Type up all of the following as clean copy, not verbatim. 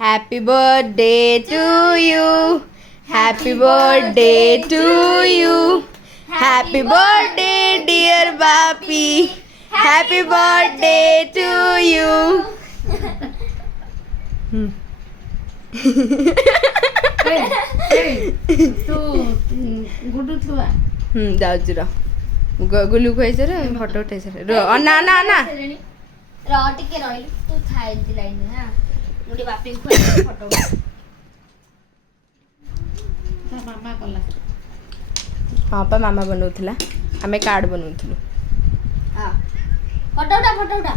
Happy birthday to you. Happy birthday to you. Happy birthday dear Bapi. Happy birthday to you. ଯାଉଛି ର ଗୁଲୁ କହିଛ ରେ photo ଉଠେଇ ସାରେ ନା ନା ନା ର ଟିକେ ରହିଲୁ ତୁ ଥା ଏମିତି ଲାଇନ୍ ନା ମୁଁ ଟିକେ ବାପିଙ୍କୁ ଖୁଆଇବି ଫଟୋ ମାମା କଲା ହଁ ପା ମାମା ବନଉଥିଲା ଆମେ କାର୍ଡ ବନଉଥିଲୁ ହଁ ଫଟୋ ଉଠା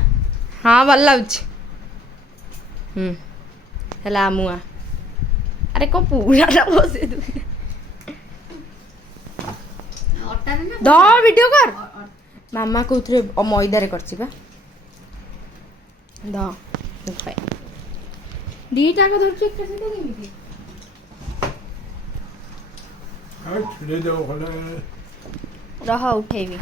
ହଁ ଭଲ ଲାଗୁଛି ହେଲା ମୁଆ ଆରେ କଣ ପୁରାଟା ବସେଇ ଦଉ ଅଟାରେ ନା ଦ ଭିଡିଓ କର ମାମା କୋଉଥିରେ ମଇଦାରେ କରିଛି ବା ଦ ମୁଁ ଖାଏ ଦିଟାକ ଧରୁଛୁ ଏକା ସହିତ କେମିତି ରହ ଉଠେଇବି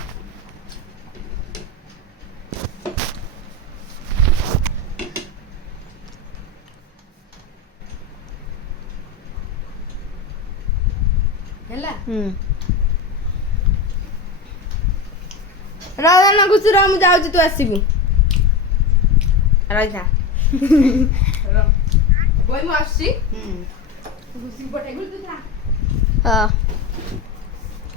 ହେଲା ରାଧା ଘୁଷୁ ରହ ମୁଁ ଯାଉଛି ତୁ ଆସିବୁ ରହିଥା ବଇ ମୁଁ ଆସୁଛି ଘୁଷିକି ପଠେଇବୁ ତୁ ଥା ହଁ